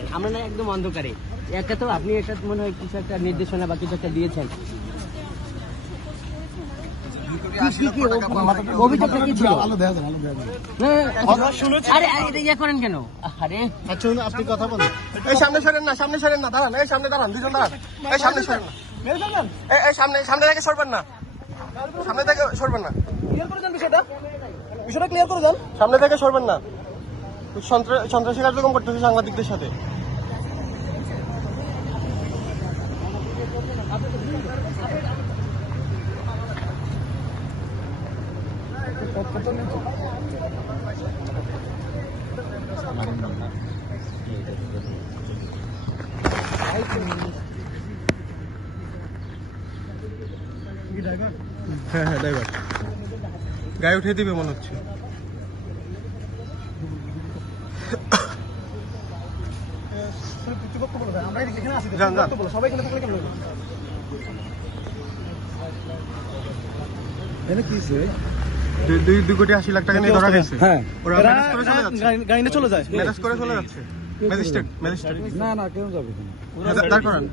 দেখেন আমরা না একদম অন্ধকারে। একটা তো আপনি একটা মনে হয় কিছু একটা নির্দেশনা বা কিছু একটা দিয়েছেন, অভিযোগটা কি ছিল? আরে এটা ইয়ে করেন কেন? আরে আচ্ছা আপনি কথা বলেন। এই সামনে সরেন না, সামনে সরেন না, দাঁড়ান, এই সামনে দাঁড়ান, দুজন দাঁড়ান, এই সামনে সরেন না, এই সামনে সামনে থেকে সরবেন না, সামনে থেকে সরবেন না, ক্লিয়ার করে দেন বিষয়টা, বিষয়টা ক্লিয়ার করে দেন, সামনে থেকে সরবেন না। সন্ত্রাসী কার্যক্রম করতেছে সাংবাদিকদের সাথে। হ্যাঁ হ্যাঁ ড্রাইভার গায়ে উঠে দিবে মনে হচ্ছে। দুই কোটি 80 লাখ টাকা নিয়ে ধরা গেছে। হ্যাঁ ওরা গাড়ি নিয়ে চলে যায়, ম্যানেজ করে চলে যাচ্ছে। ম্যাজিস্ট্রেট না কেউ যাবে না, দাঁড় করান।